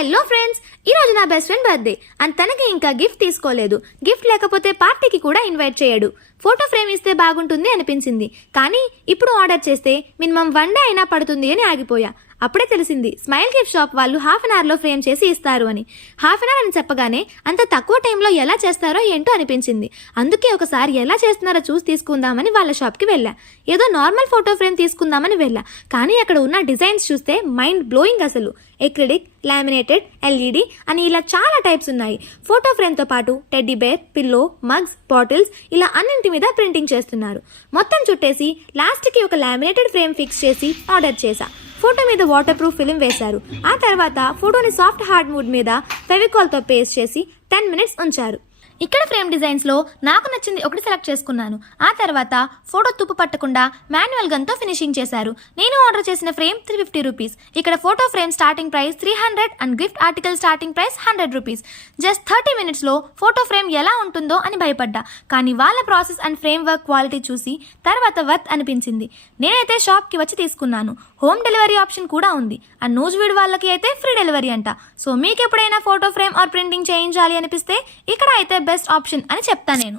Hello friends, ఈరోజు నా best friend birthday and తనకి ఇంకా గిఫ్ట్ తీసుకోలేదు. గిఫ్ట్ లేకపోతే పార్టీకి కూడా ఇన్వైట్ చేయడు. ఫోటో ఫ్రేమ్ ఇస్తే బాగుంటుంది అనిపించింది, కానీ ఇప్పుడు ఆర్డర్ చేస్తే మినిమం 1 డే అయినా పడుతుంది అని ఆగిపోయా. అప్పుడే తెలిసింది స్మైల్ గిఫ్ట్ షాప్ వాళ్ళు ½ అన్ అవర్లో ఫ్రేమ్ చేసి ఇస్తారు అని. ½ అన్ అవర్ అని చెప్పగానే అంత తక్కువ టైంలో ఎలా చేస్తారో ఏంటో అనిపించింది. అందుకే ఒకసారి ఎలా చేస్తున్నారో చూసి తీసుకుందామని వాళ్ళ షాప్కి వెళ్ళా. ఏదో నార్మల్ ఫోటో ఫ్రేమ్ తీసుకుందామని వెళ్ళా, కానీ అక్కడ ఉన్న డిజైన్స్ చూస్తే మైండ్ బ్లోయింగ్ అసలు. ఎక్రిలిక్, లామినేటెడ్, ఎల్ఈడి అని ఇలా చాలా టైప్స్ ఉన్నాయి. ఫోటో ఫ్రేమ్తో పాటు teddy bear, pillow, mugs, bottles ఇలా అన్నింటి మీద ప్రింటింగ్ చేస్తున్నారు. మొత్తం చుట్టేసి లాస్ట్కి ఒక లామినేటెడ్ ఫ్రేమ్ ఫిక్స్ చేసి ఆర్డర్ చేశా. ఫోటో మీద వాటర్ ప్రూఫ్ ఫిలిం వేశారు. ఆ తర్వాత ఫోటోని సాఫ్ట్ హార్డ్ మూడ్ మీద ఫెవికాల్తో పేస్ట్ చేసి 10 minutes ఉంచారు. ఇక్కడ ఫ్రేమ్ డిజైన్స్లో నాకు నచ్చింది ఒకటి సెలెక్ట్ చేసుకున్నాను. ఆ తర్వాత ఫోటో తుప్పు పట్టకుండా మాన్యువల్ గన్తో ఫినిషింగ్ చేశారు. నేను ఆర్డర్ చేసిన ఫ్రేమ్ 350 రూపీస్. ఇక్కడ photo frame starting price 300 and gift article starting price 100 rupees. Just 30 minutesలో ఫోటో ఫ్రేమ్ ఎలా ఉంటుందో అని భయపడ్డా, కానీ వాళ్ళ process and frame work quality చూసి తర్వాత వర్త్ అనిపించింది. నేనైతే షాప్కి వచ్చి తీసుకున్నాను. హోమ్ డెలివరీ ఆప్షన్ కూడా ఉంది. అండ్ న్యూజివీడ్ వాళ్ళకి అయితే ఫ్రీ డెలివరీ అంట. సో మీకు ఎప్పుడైనా ఫోటో ఫ్రేమ్ ఆర్ ప్రింటింగ్ చేయించాలి అనిపిస్తే ఇక్కడ అయితే బెస్ట్ ఆప్షన్ అని చెప్తా నేను.